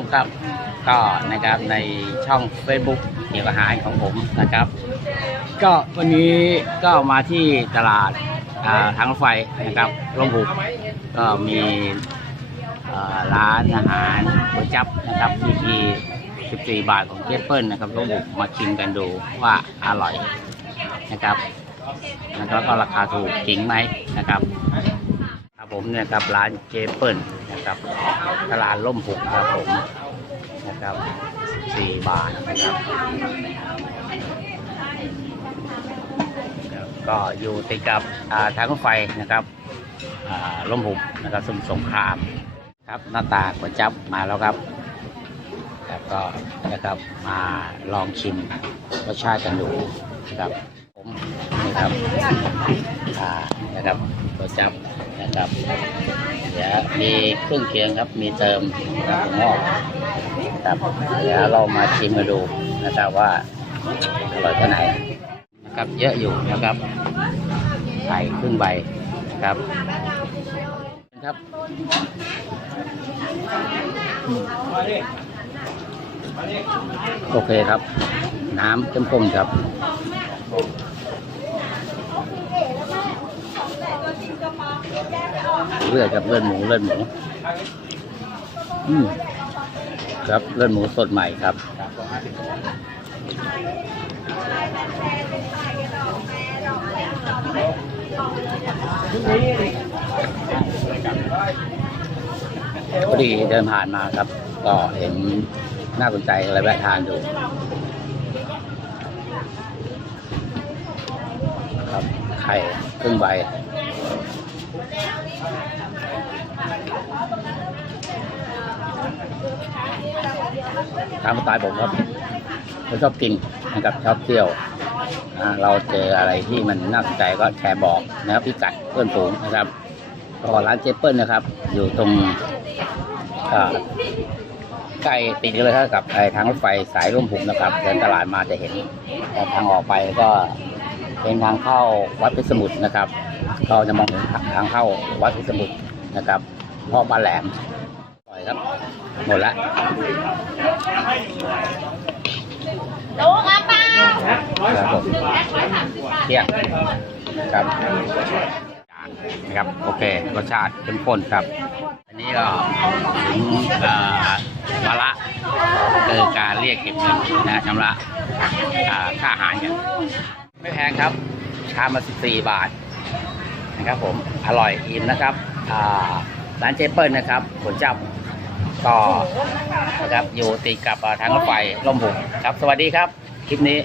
มครับ ก็นะครับในช่อง Facebook เกี่ยวกับอาหารของผมนะครับ ก็วันนี้ก็มาที่ตลาดทางรถไฟนะครับร่มบุกก็มีร้านอาหารก๋วยจับนะครับที่ที่14 บาทของเจเปิลนะครับร่มบุกมาชิมกันดูว่าอร่อยนะครับแล้วก็ราคาถูกจริงไหมนะครับครับผมเนี่ยครับร้านเจเปิล นะครับตลาดล่มหุกครับผมนะครับ4บาทนะครับ ก็อยู่ติดกับทางรถไฟนะครับล่มหุบนะครับสมุทรสงคราม ครับหน้าตาก๋วยจับมาแล้วครับครับก็นะครับมาลองชิมรสชาติกันดูนะครับผมนี่ครับอ่า นะครับก๋วจับนะครับเดี๋ยวมีเครื่องเคียงครับมีเติมนะครับงอกครับเดี๋ยวเรามาชิมกันดูนะครับว่าอร่อยแค่ไหนนะครับเยอะอยู่นะครับไข่ครึ่งใบนะครับครับโอเคครับ น้ำเข้มข้นครับ เลือดครับเลือดหมูเลือดหมูอืมครับเลือดหมูสดใหม่ครับพอดีเดินผ่านมาครับ ก็เห็นน่าสนใจอะไรแวะทานดูครับไข่ครึ่งใบ ตามสไตล์ผมครับผมชอบกินนะครับชอบเที่ยวนะเราเจออะไรที่มันน่าสนใจก็แชร์บอกนะครับพิกัดเพื่อนฝูงนะครับก็ร้านเจเปิลนะครับ อยู่ตรงใกล้ติดกันเลยครับกับทางรถไฟสายร่มหุบนะครับเดินตลาดมาจะเห็นทางออกไปก็ เป็นทางเข้าวัดพิสมุทรนะครับ ก็จะมองเห็นทางเข้าวัดพิสมุทรนะครับพ่อบ้านแหลมปล่อยครับหมดละรู้ครับป้าครับผมเที่ยงครับนะครับโอเครสชาติเข้มข้นครับ อันนี้ก็ถึงเอ่อวาระคือการเรียกเก็บเงินนะชำระค่าอาหารกัน ไม่แพงครับ ชามละ14 บาทนะครับผมอร่อยอิ่มนะครับร้านเจเปิลนะครับผลจับก็นะครับอยู่ติดกับทางรถไฟล่มหุกครับ สวัสดีครับ คลิปนี้